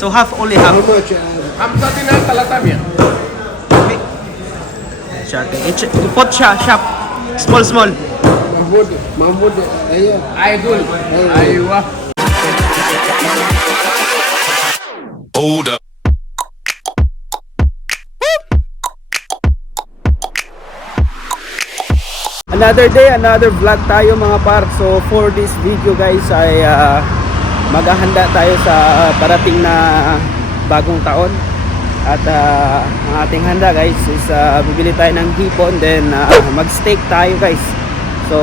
So half, only half. How much? خمسة دينار ثلاثة مية. Pot siya, shop. Small, small. Mahmoud, هي عيدول. أيوة. Hold up. Another day, another vlog tayo mga par. So for this video guys ay maghahanda tayo sa parating na bagong taon. At ang ating handa guys is bibili tayo ng hipon, then mag-steak tayo guys. So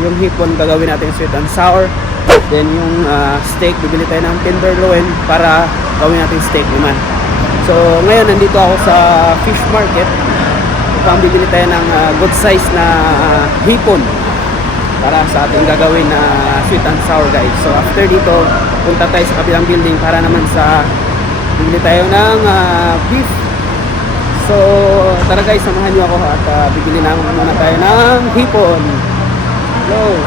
yung hipon gagawin natin sweet and sour. Then yung steak bibili tayo ng tenderloin para gawin natin steak naman. So ngayon nandito ako sa fish market. Upang bibili tayo ng good size na hipon para sa ating gagawin na sweet and sour guys. So after dito, punta tayo sa kabilang building para naman sa bibili tayo ng beef. So tara guys, samahan nyo ako at bibili na muna tayo ng hipon. Hello.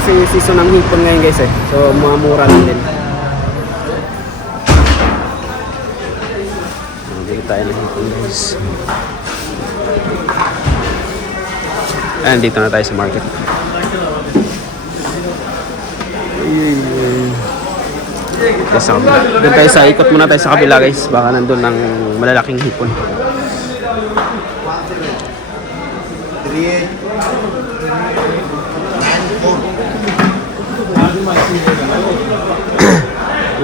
Kasi season ng hipon ngayon guys eh. So mga mura lang din. Tayo ng hipon guys. Ayan, dito na tayo sa market. Doon tayo sa ikot muna tayo sa kabila guys. Baka nandun ng malalaking hipon.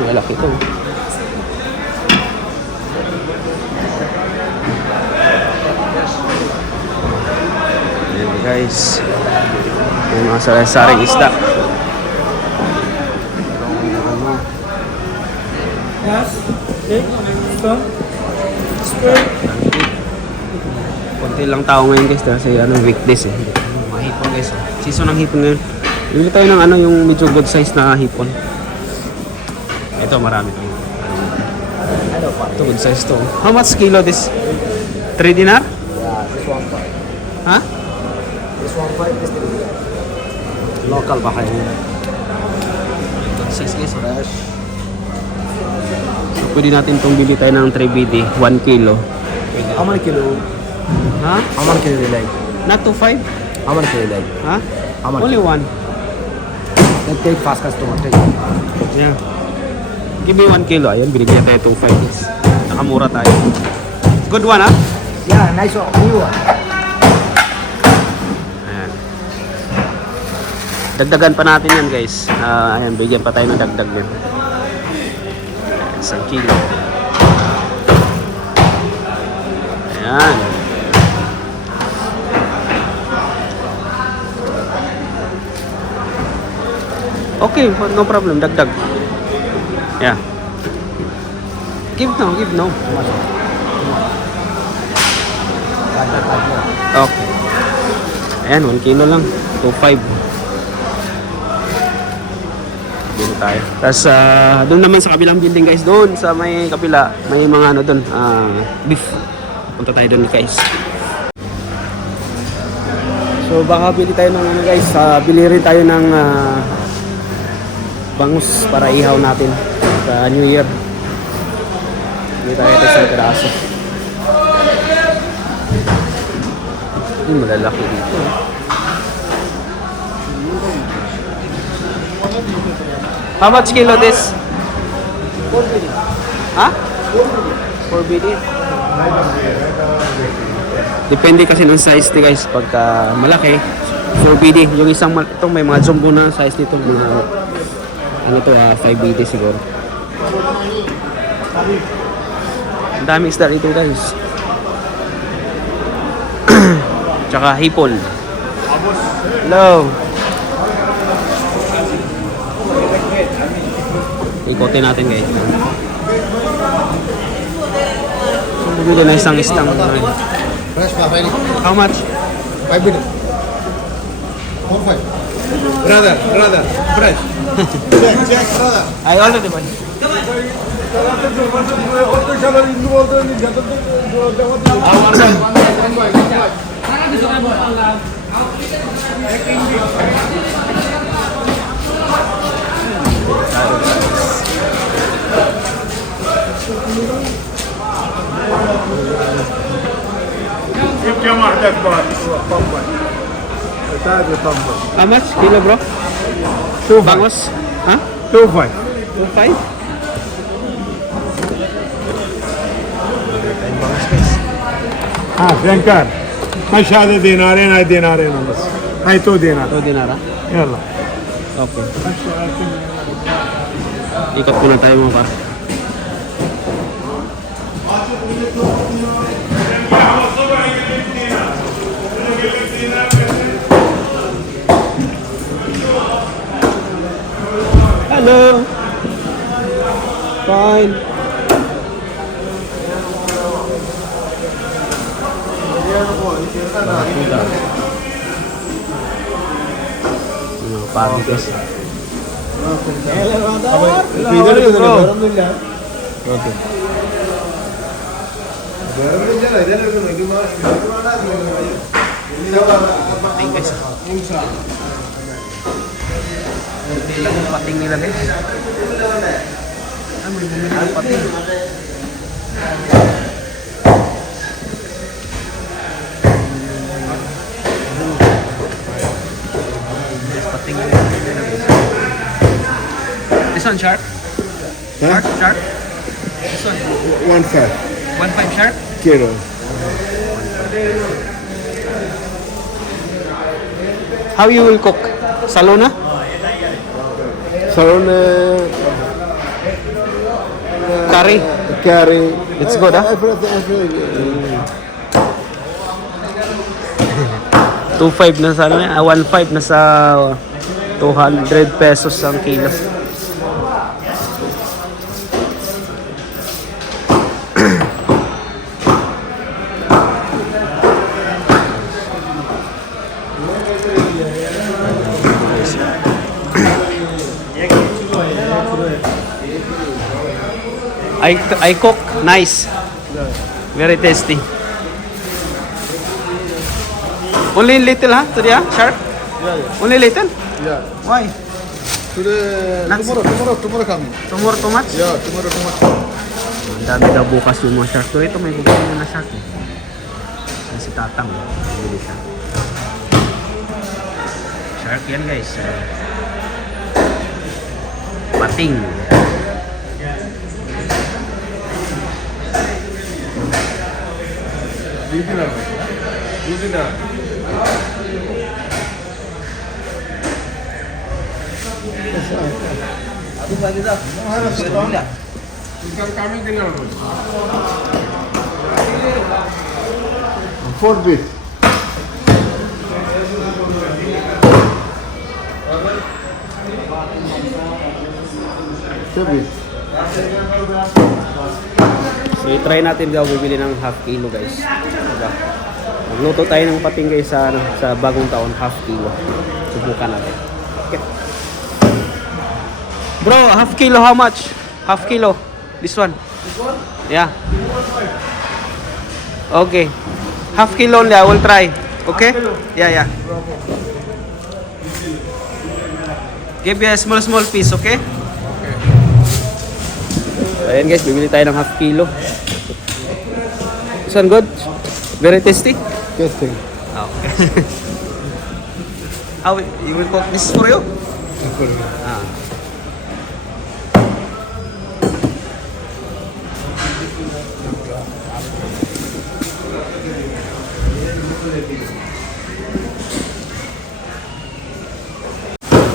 Malaki ito. Guys, yung mga sari-saring isda. Konti lang tao ngayon guys kasi weekdays eh. Mga hipon guys. Season ng hipon ngayon. Bili tayo ng yung medyo good size na hipon. Ito marami to. Ito good size to. How much kilo this? 3 dinar? Yeah, this one five. Ha? This one five is the Local ba kayo? Good size guys. fresh. So, pwede natin itong bili tayo ng 3BD, 1 kilo. How many kilo? Ha? How many kilo you like? Not 2.5? How many kilo you like? Ha? How much? Only 1. Then take fast customer. Take. Yeah. Give me 1 kilo. Ayun, binigyan tayo 2.5 guys. Nakamura tayo. Good one, ha? Yeah, nice one. New one. Ayan. Dagdagan pa natin yan guys. Ayan, bigyan pa tayo ng dagdag din. 1 kilo. Ayan. Okay, no problem. Dagdag. Yeah. Give no. Okay. Ayan, 1 kilo lang. 2.5. Dito tayo. Tapos, doon naman sa kabilang building guys. Doon sa may kabila. May mga doon. Beef. Punta tayo doon guys. So, baka bili tayo ng guys. Bili rin tayo ng bangus para ihaw natin sa New Year. Bili tayo ito sa piraso. Malalaki dito. How much kilo this? 4BD. Ha? 4BD. Depende kasi ng size ni guys. Pagka malaki, 4BD. Yung isang itong may mga jumbo na size nito. Mga, ano to, 5BD siguro. Ang daming isda dito guys. Tsaka hipon. Hello. Ikotin natin guys. Bumili na isang istang. Fresh pa, How much? 5 minutes. 4-5. Brother, fresh. Check, brother. I already won. jackpot. Pampa. Ito pampa. How much kilo, bro? 2.5. Bangos? Ha? 2.5. 2.5? हाँ शंकर मैं शादी दिनारे ना दिनारे ना बस हाँ तो दिनार 2 dinara? Yalla Okay. Ikot muna tayo mga par. Hello. Fine. Pagkos. Pating guys. Ito lang yung pating nila guys. May bumili ng pating. Pating nila guys. This one sharp? Sharp? Sharp? This one? 1.5 1.5 sharp? kilo How you will cook? Salona? salon Curry? curry It's good, ah? everything 2.5 na sa ano yan? 1.5 na sa 200 pesos ang kilo. I cook nice. Very tasty. Only little, huh? Today, huh? Sharp? Only little? yeah Why? today Nuts. tomorrow coming Tomorrow too much? yeah tomorrow Ang dami daw bukas yung mga shark. So ito may bubili na shark eh. Yan si Tatang. Bumili siya. Shark yan guys. Pating. Dudina kami kenal 4 bit So i-try natin daw bibili ng half kilo guys. Diba? Magluto tayo ng pating guys sa bagong taon, half kilo. Subukan natin. Okay. Bro, half kilo how much? Half kilo. This one. Yeah. Okay. Half kilo only, I will try. Okay? Yeah, yeah. Give me a small piece, okay? So, ayan guys, bibili tayo ng half kilo. This one good? Very tasty? testing Oh, okay. How you will cook this for you? Ah.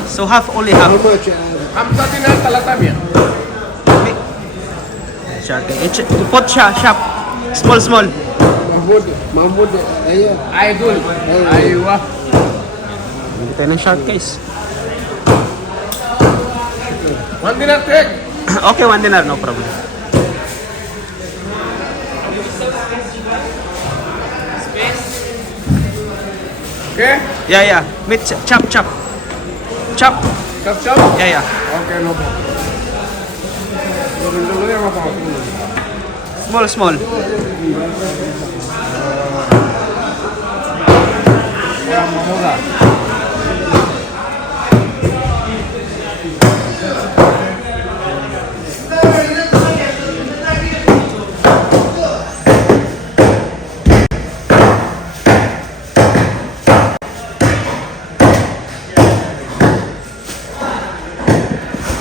So half only half. how much Hamsa dinar talatamia. Shark. Put siya, shop. Small. Mahmud ayah Aidul. Aywa. Bili tayo ng shark guys. 1 dinar take. Okay, 1 dinar, no problem. Okay? Yeah. Meat chop. Chop chop. Yeah. Okay, no problem. Dulu ya apa? Small. Ya mamuda.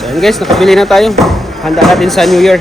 So, yun guys, nakabili na tayo. Handa natin sa New Year.